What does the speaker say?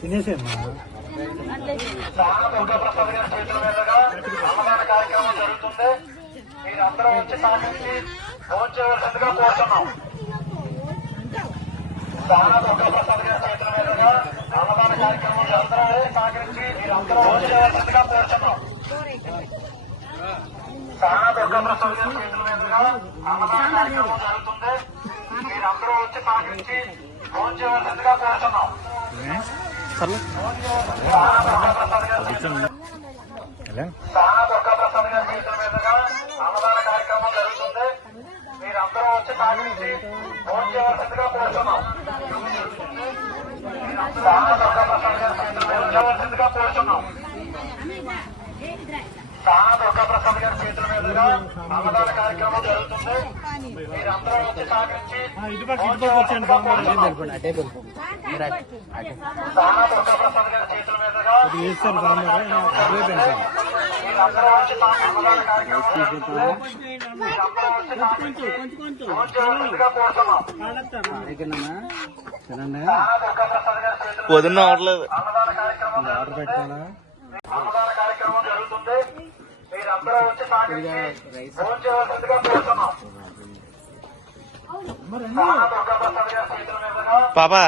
తినేసేమ్మా. అన్నదాన కార్యక్రమం జరుగుతుంది. మీరందరూ వచ్చి సాధించి ఫోన్ చేయవలసిందిగా కోరుతున్నాం. అన్నదాన కార్యక్రమం అందరూ సహకరించి మీరందరూ ఫోన్ చేయవలసిందిగా కోరుతున్నాం. సానా దుర్గాప్రసాద్ గారి చేతుల మీదుగా అన్నదాన కార్యక్రమం జరుగుతుంది. మీరందరూ వచ్చి సహకరించి ఫోన్ చేయవలసిందిగా కోరుతున్నాం. సానా దుర్గాప్రసాద్ గారి చేతుల మీదుగా అన్నదాన కార్యక్రమం జరుగుతుంది. మీరందరూ వచ్చి సహకరించి ఫోన్ చేయవలసిందిగా కోరుతున్నాం. సానా దుర్గాప్రసాద్ గారి చేతుల మీదుగా చేయవలసిందిగా కోరుతున్నాం. సానా దుర్గాప్రసాద్ గారి చేతుల మీదుగా అన్నదాన కార్యక్రమం జరుగుతుంది. మీరందరూ వచ్చి సహకరించి సానా దుర్గాప్రసాద్ గారి చేతుల మీదుగా మీరందరూ వచ్చి అన్నదాన కార్యక్రమం జరుగుతుంది. పొద్దున్న అవట్లేదు. అన్నదాన కార్యక్రమం జరుగుతుంది. మీరందరూ వచ్చి సహకరించి ఫోన్ చేయవలసిందిగా కోరుతున్నాం. పాపా